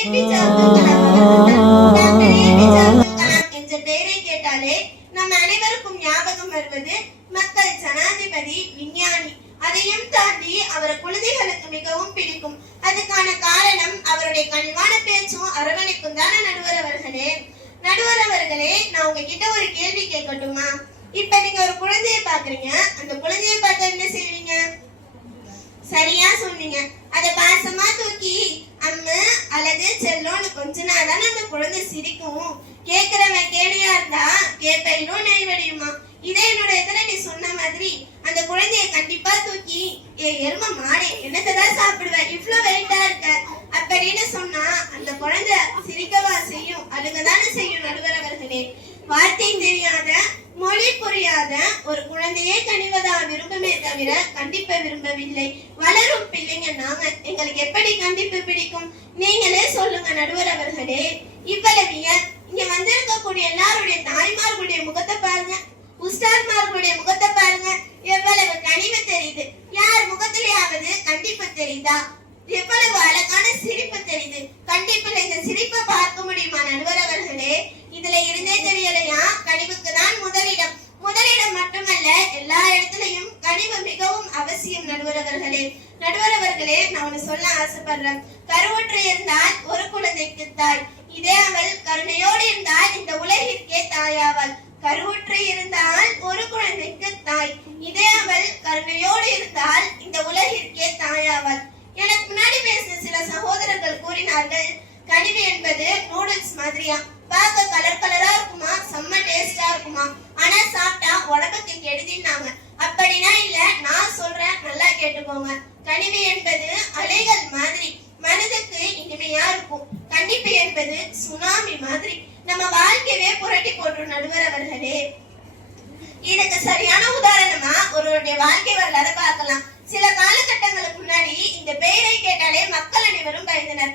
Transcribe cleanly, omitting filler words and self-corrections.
APJ Abdul Kalam அவர்கள். Doctor APJ Abdul Kalam என்ற பெயரை கேட்டாலே நம் அனைவருக்கும் ஞாபகம் வருவது மக்கள் ஜனாதிபதி, விஞ்ஞானி. அதையும் தாண்டி அவர் குழந்தைகளுக்கு மிகவும் பிடிக்கும். அதுக்கான காரணம் அவருடைய கனிவான பேச்சும் அரவணைப்பும் தானே நடுவர் அவர்களே. நடுவர் அவர்களே, நான் உங்ககிட்ட ஒரு கேள்வி கேட்கட்டுமா? இப்ப நீங்க ஒரு குழந்தைய பாக்குறீங்க, அந்த குழந்தைய பார்த்தா என்ன செய்வீங்க? சரியா சொன்னீங்க. அத பாசமா தூக்கி அம்மா அல்லது செல்லோன்னு கொஞ்ச நாள் தானே அந்த குழந்தை சிரிக்கும். கேட்கிறவன் கேளியா இருந்தா கேட்பையிலும் நெய்வடியுமா? இதே என்னோட எதிர நீ சொன்ன மாதிரி அந்த குழந்தைய கண்டிப்பா தூக்கி எரும மாடே என்னத்தான் சாப்பிடுவேன், இவ்வளவு வெயிட்டா இருக்க அப்படின்னு சொன்னா அந்த குழந்தை சிரிக்கவா செய்யும், அழுகதானே செய்யும். நடுவர் அவர்களே, வார்த்தை தெரியாத, மொழி புரியாத ஒரு குழந்தையே கனிவதா விரும்புமே தவிர கண்டிப்பை விரும்பவில்லை. வளரும் பிள்ளைங்க நாங்க, எங்களுக்கு எப்படி கண்டிப்பு பிடிக்கும்? நீங்களே சொல்லுங்க நடுவர் அவர்களே. இவ்வளவு இங்க வந்திருக்கக்கூடிய எல்லாருடைய தாய்மார்களுடைய முகத்தை பாருங்க, உஸ்தாத்மார்களுடைய முகத்தை பாருங்க, எவ்வளவு கனிவு தெரியுது. யார் முகத்திலேயாவது கண்டிப்பு தெரியுதா? எவ்வளவு அழகான சிரிப்பு தெரியுது. கண்டிப்புல இந்த சிரிப்பை பார்க்க முடியுமா நடுவர் அவர்களே? இதுல இருந்தே தெரியலையா கனிவுக்கு தான் முதலிடம். முதலிடம் மட்டுமல்ல, எல்லா இடத்துலயும் கனிவு மிகவும் அவசியம் நடுவர் அவர்களே. நடுவர் அவர்களே, நான் ஒண்ணு சொல்ல ஆசைப்படுறேன். கருவுற்று இருந்தால் ஒரு குழந்தைக்கு தாய், இதே அவள் கருணையோடு இருந்தால் இந்த உலகிற்கே தாயாவாள். கருவுற்று இருந்தால் ஒரு குழந்தைக்கு தாய், இதே அவள் கருணையோடு இருந்தால் இந்த உலகிற்கே தாயாவாள். எனக்கு முன்னாடி பேசின சில சகோதரர்கள் கூறினார்கள், கனிவு என்பது நூடுல்ஸ் மாதிரியா, பார்க்க கலர் கலரா இருக்குமா, செம்ம டேஸ்டா இருக்குமா, ஆனா சாப்பிட்டா உடம்புக்கு கெடுதின்னாங்க. அப்படின்னா இல்ல, நான் சொல்றேன், நல்லா கேட்டுக்கோங்க. கனிவு என்பது அலைகள் மாதிரி, மனதுக்கு இனிமையா இருக்கும். கண்டிப்பு என்பது சுனாமி மாதிரி, நம்ம வாழ்க்கையவே புரட்டி போட்டுரும் நடுவர் அவர்களே. இதுக்கு சரியான உதாரணமா ஒருவருடைய வாழ்க்கை வரலாறு பார்க்கலாம். சில காலகட்டங்களுக்கு முன்னாடி இந்த பெயரை கேட்டாலே மக்கள் அனைவரும் பயந்தனர்.